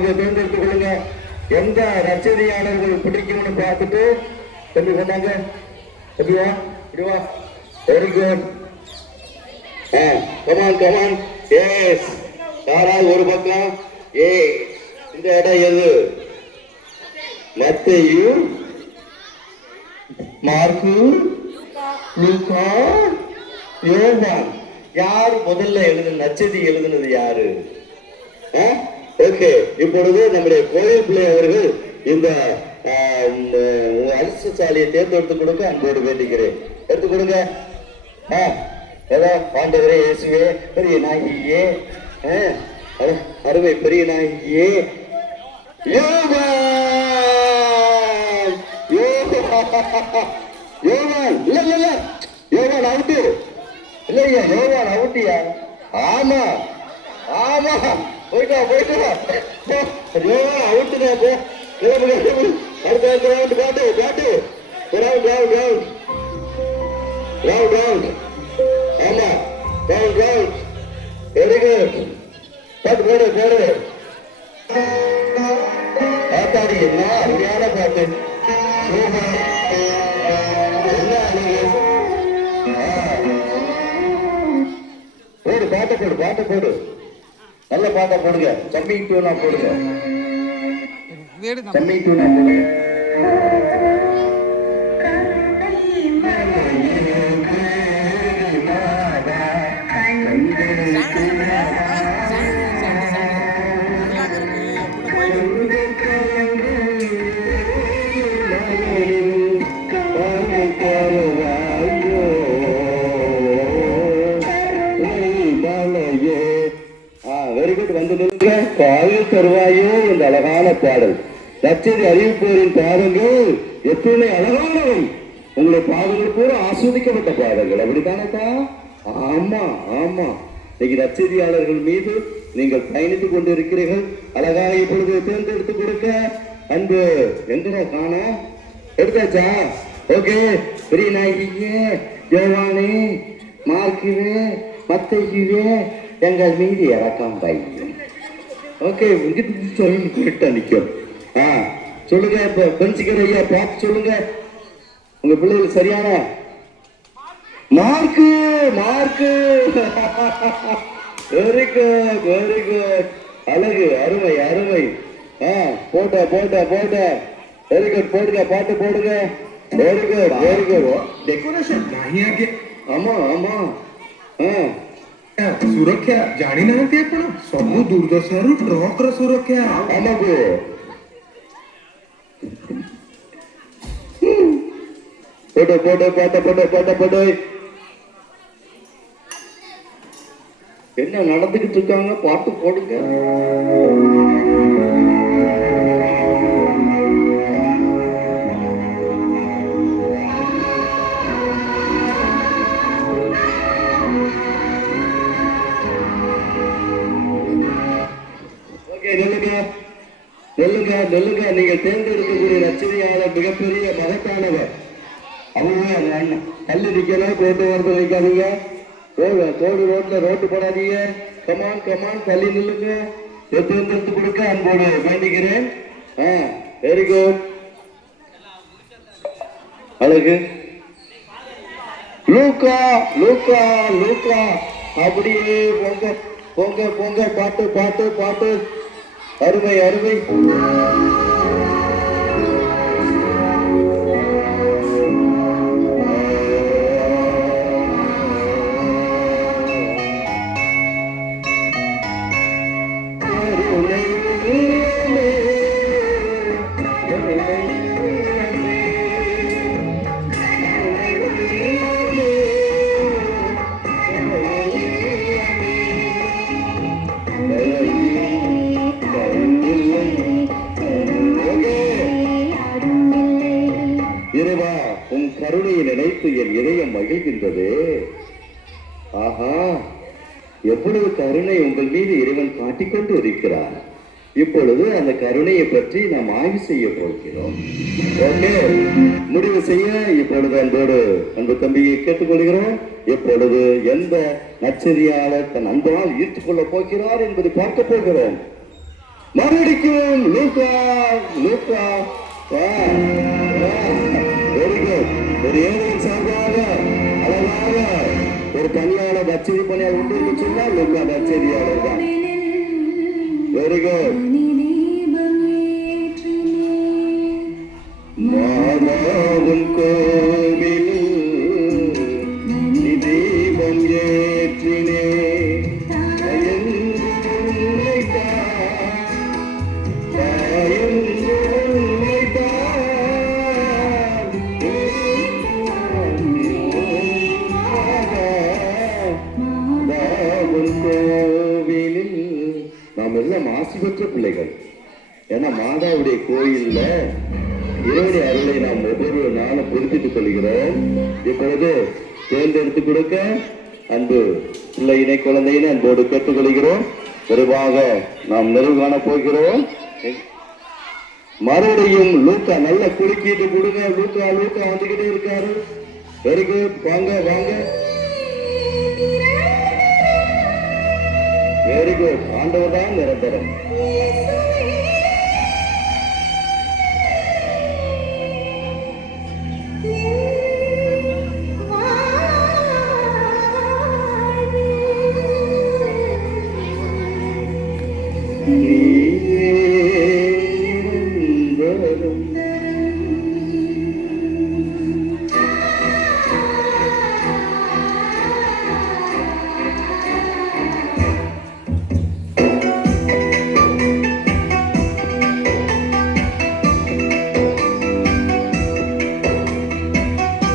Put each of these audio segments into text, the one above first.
அவங்க தேர்ந்தெடுத்துக் கொள்ளுங்க. எந்த நற்செய்தியாளர்கள் பிடிக்கும்னு பார்த்துட்டு எப்படி சொன்னாங்க. எப்படிவா very good. Come on come on. Yes. யாராவது ஒரு பக்கம். ஏ இந்த இடம் எது? மத்தேயு, மார்க்கு, லூக்கா, யோவான். யாரு முதல்ல நற்செய்தி எழுதுனது யாரு? ஓகே. இப்பொழுது நம்முடைய கோயில் பிள்ளை அவர்கள் இந்த அதிர்ஷ்டசாலியை தேர்ந்தெடுத்துக் கொடுக்க அன்போடு வேண்டுகிறேன். எடுத்துக் கொடுங்க. ஆண்டவரே இயேசுவே, பெரிய நாயகியே, அருமை பெரிய நாயகியே, யோவான் இல்ல யோவான் அவுட்டு இல்லையா? யோவான் அவுட்டியா? ஆமா ஆமா, போயிட்டா யோவான் அவுட்டுதான். அடுத்த ரவுண்ட் காட்டு காட்டு. ரவுண்ட் ஆமா, ரவுண்ட் வெரி குட். பாட்டு போடு. பாத்தாடி என்ன அருமையான பாட்டு. போடு பாட்டை போடு. நல்ல பாட்டை போடுங்க. சம்மிங் டூனா போடுங்க. பாயில் தருவாயோ என்ற அழகான பாடல். நற்செய்தி அறிவிப்போரின் பாதங்கள் எத்தனை அழகானவை. உங்களுடைய பாதங்கள் பூரா ஆஸ்வதிக்கப்பட்ட பாதங்கள். அப்படித்தானக்கா? ஆமா ஆமா. இன்னைக்கு நற்செய்தியாளர்கள் மீது நீங்கள் பயணித்துக் கொண்டு இருக்கிறீர்கள். அழகாக இப்பொழுது தேர்ந்தெடுத்து கொடுக்க அன்பு எங்கடா காண எடுத்தாச்சா? ஓகே. பெரிய நாயகியே, யோவானே, மார்க்குவே, மத்தேயுவே, எங்கள் மீது இறக்கம் வையும். ஓகே. உங்ககிட்ட சொல்லணும் கரெக்டா நிற்கும். சொல்லுங்க. இப்ப பென்சிக்கர் ஐயா பார்த்து சொல்லுங்க. உங்க பிள்ளைகள் சரியான மார்க்கு. Very good. அழகு, அருமை. போட்ட வெரி குட். போடுங்க, பாட்டு போடுங்க. Very good. डेकोरेशन नाही आगे. ஆமா. ସୁରକ୍ଷା ଜାଣିନାହାନ୍ତି ଆପଣ? ସବୁ ଦୂରଦର୍ଶନରୁ ଟ୍ରକର ସୁରକ୍ଷା। ଆମକୁ போட்டோ என்ன நடந்துகிட்டு இருக்காங்க? பாட்டு போடுங்க. நெல்லுங்க. நீங்கள் தேர்ந்தெடுக்கக்கூடிய நச்சரியாளர் மிகப்பெரிய மகத்தானவர். அவங்க கல்லு நிக்கலாம், தோட்டு ஓரத்தில் வைக்காதீங்க. தோடு ரோட்டு போடாதீங்க. கமான் தள்ளி நில்லுங்க. தேர்ந்தெடுத்து கொடுக்க அன்போடு வேண்டுகிறேன். Very good. அழகு. லூக்கா. அப்படியே போங்க. பாட்டு. அருமை. கருணையை நினைத்து என் இதயம் மகிழ்கின்றது. ஆஹா, எவ்வளவு கருணை உங்கள் மீது இறைவன் காட்டிக்கொண்டு இருக்கிறார். இப்பொழுது அந்த கருணையை பற்றி நாம் ஆய்வு செய்ய போகிறோம். ஓகே, முடிவு செய்ய இப்பொழுது அன்பு தம்பியை கேட்டுக்கொள்கிறோம். இப்பொழுது எந்த நற்செய்தியாளர் தன் அன்பால் ஈர்த்துக் கொள்ளப் போகிறார் என்பதை பார்க்க போகிறோம். மறுபடிக்கும் லூக்கா லூக்கா வெரி குட். ஒரு ஏழையின் சார்பாக அழகாக ஒரு கல்யாண பச்சரி பணியார் உண்டு சொன்னா லூக்கா பச்சரியாளர் தான். Very good. மாதாவின் கோவிலில் நீ தீபம் ஏற்றினே கோவிலில் நாம் எல்லாம் ஆசி பெற்ற பிள்ளைகள். ஏன்னா மாதாவுடைய கோயில்ல இறைவனுடைய அருளை நாம் ஒவ்வொரு நாளும் புரிஞ்சிட்டுக் கொள்கிறோம். இப்பொழுது தேர்ந்தெடுத்து கொடுக்க அன்பு பிள்ளையினை குழந்தையினை அன்போடு கேட்டுக்கொள்கிறோம். விரைவாக நாம் நிறைவு காண போகிறோம். மறுபடியும் லூக்கா நல்ல குலுக்கிட்டு கொடுங்க. லூக்கா லூக்கா வந்துகிட்டே இருக்காரு. Very good. வாங்க வாங்க. Very good. ஆண்டவர் தான் நிரந்தரம்.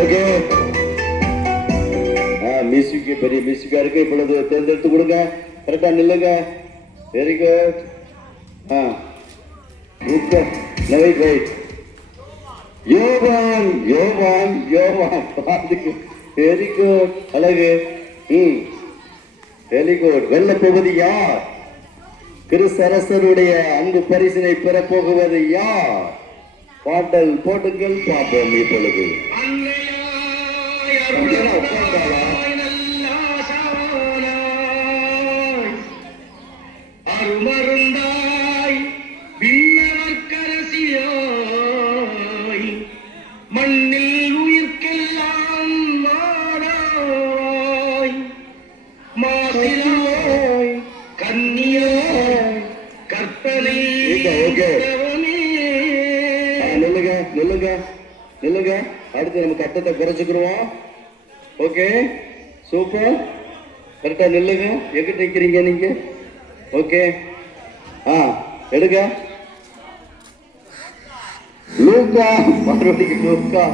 ஓகே. மியூசிக் பெரிய மியூசிக்கா இருக்கு. இப்பொழுது தேர்ந்தெடுத்து கொடுங்க. கரெக்டா நில்லுங்க. Very good. Wait wait. யோவான் யோவான் யோவான். Very good. அழகு. Very good. வெல்ல போவது யார்? கிறிஸ்தரசருடைய அன்பு பரிசினை பெறப்போகுவது யார்? பாட்டல் போட்டுங்கள் பார்ப்போம். இப்பொழுது அருமருந்தாய் விண்ணவர்க்கரசியாய் மண்ணில் உயிர்க்கெல்லாம் மாடாய் மாதிராய் கன்னியாய் கற்பனை. நில்லுங்க நில்லுங்க நில்லுங்க. அடுத்து நம்ம கட்டத்தை குறைச்சுக்கிறோம். Okay super. கரெக்டா நில்லுங்க. எங்க நிக்கிறீங்க நீங்க? ஓகே. எடுங்க. லூக்கா மறுபடியும் லூக்கா.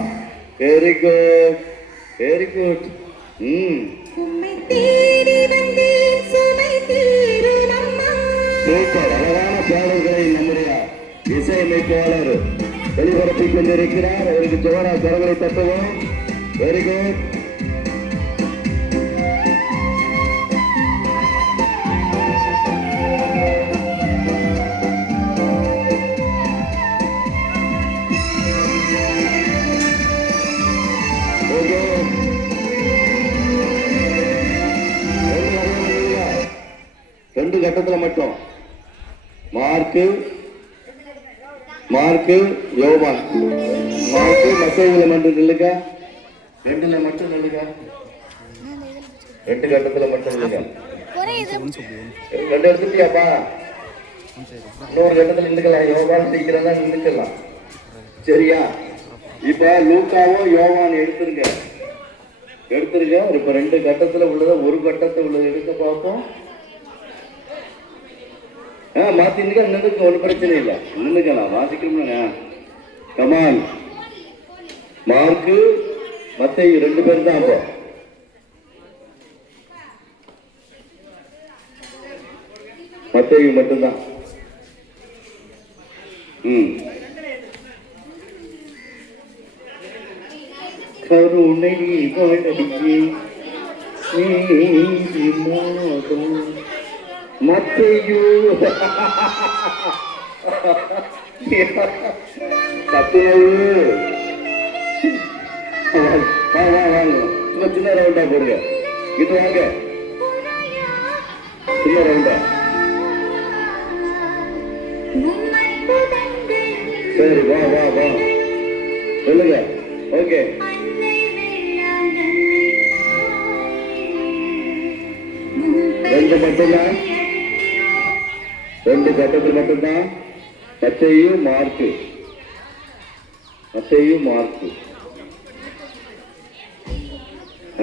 Very good very good. Super. அழகான பாடல்களை நம்முடைய இசையமைப்பாளர் வெளிப்படுத்திக் கொண்டிருக்கிறார். அவருக்கு ஜோரா கரங்களை தட்டுவோம். Very good. ரெண்டு கட்டத்துல மட்டும் மார்க்கு யோவான். மார்க்கு மத்தேயுல மட்டும் நில்லுங்க. ரெண்டுல மட்டும் நில்லுங்க. ரெண்டு கட்டத்துல மட்டும் நில்லுங்க. ரெண்டு எடுத்துட்டியாப்பா? இன்னொரு கட்டத்துல நின்றுக்கலாம். யோவான் சீக்கிரம் தான் நின்றுக்கலாம். சரியா? இப்ப லூக்காவும் யோவான் எடுத்துருங்க. இப்ப ரெண்டு கட்டத்துல உள்ளத ஒரு கட்டத்தை உள்ளதை எடுக்க பார்ப்போம். மாத்தி நின்னுக்க. ஒன்றும் பிரச்சனை இல்லை. நின்னுக்கலாம். வாசிக்கணும்னா கமான். மார்க்கு மத்தேயு ரெண்டு பேர் தான். அப்போ மத்தேயு மட்டும்தான். கருணை வழங்கி மத்தேயு சின்ன ரவுண்டா போடுங்க. இது வாங்க. சின்ன ரவுண்டா. சரி வா வா வா சொல்லுங்க. ஓகே ரெண்டு மட்டும்தான், ரெண்டு கட்டத்தில் மட்டும்தான் மத்தையும் மார்க்கு, மத்தையும் மார்க்கு.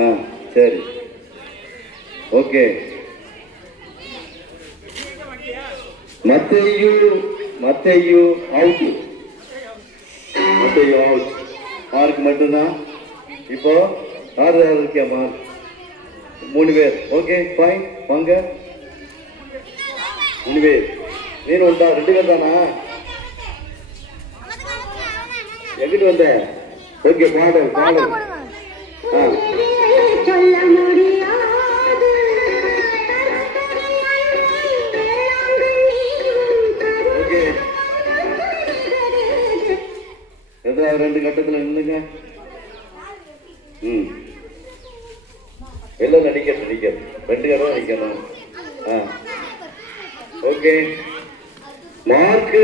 ஆ சரி okay. Matthew Matthew out, Matthew out. Mark மட்டும்தான். இப்போ யார் யார் இருக்கியா மார்க்? 3 பேர். ஓகே ஃபைன் வாங்க 3 பேர். நீನು உண்டா? 2 பேர் தானா? எங்கிட்டு வந்த? ஓகே பாடல் பாடல். ஆ ஓகே ஏதாவது 2 கட்டத்தில் நின்னுங்க. ம் எல்லாம் நடிக்கணும், நடிக்கணும் 2 கட்டம் நடிக்கணும். ஆ ஓகே மார்க்கு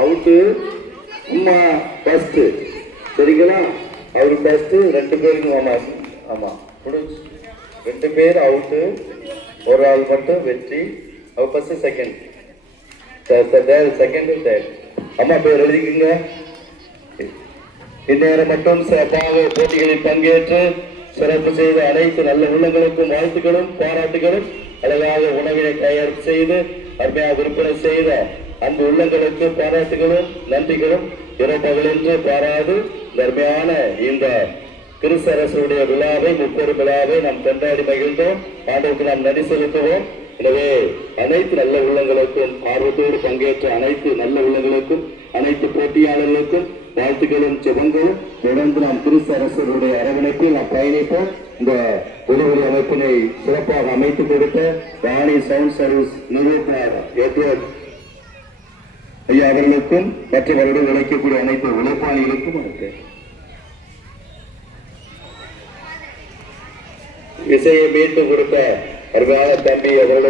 அவுட்டு, அம்மா ஃபஸ்ட்டு. சரிங்களா? அவரு ஃபஸ்ட்டு, 2 பேருக்கும் ஆமா ஆமா முடிச்சு. 2 பேர் அவுட்டு, ஒரு ஆள் மட்டும் வெற்றி. அவர் ஃபஸ்ட்டு செகண்ட், செகண்ட் தேர்ட். அம்மா பேர் எழுதிக்குங்க. இந்நேரம் மட்டும் சிறப்பாக போட்டிகளில் பங்கேற்று சிறப்பு செய்த அனைத்து நல்ல உள்ளங்களுக்கும் வாழ்த்துக்களும் பாராட்டுகளும். அழகாக உணவினை தயார் செய்து அருமையாக விற்பனை செய்த அன்பு உள்ளங்களுக்கு பாராட்டுகளும் நன்றிகளும். இரப்பகல் என்று பாராது அருமையான இந்த கிறிஸ்தரசுடைய விழாவை, முப்பெரும் விழாவை நாம் கொண்டாடி மகிழ்ந்தோம். ஆண்டவருக்கு நாம் நன்றி செலுத்துவோம். எனவே அனைத்து நல்ல உள்ளங்களுக்கும், ஆர்வத்தோடு பங்கேற்ற அனைத்து நல்ல உள்ளங்களுக்கும், அனைத்து போட்டியாளர்களுக்கும் வாழ்த்துக்களும் ஜெபங்களும். தொடர்ந்து நாம் கிறிஸ்தரசருடைய அரவணைப்பில் நாம் பயணிப்போம். இந்த உதவி அமைப்பினை சிறப்பாக அமைத்துக் கொடுத்த ராணி சவுண்ட் சர்வீஸ் நிறுவனர் எட்வர்ட் ஐயா அவர்களுக்கும் மற்றவர்களுடன் உழைக்கக்கூடிய அனைத்து உழைப்பாளிகளுக்கும் இசையை மீட்டு கொடுத்த அருமையான தம்பி அவர்களுக்கு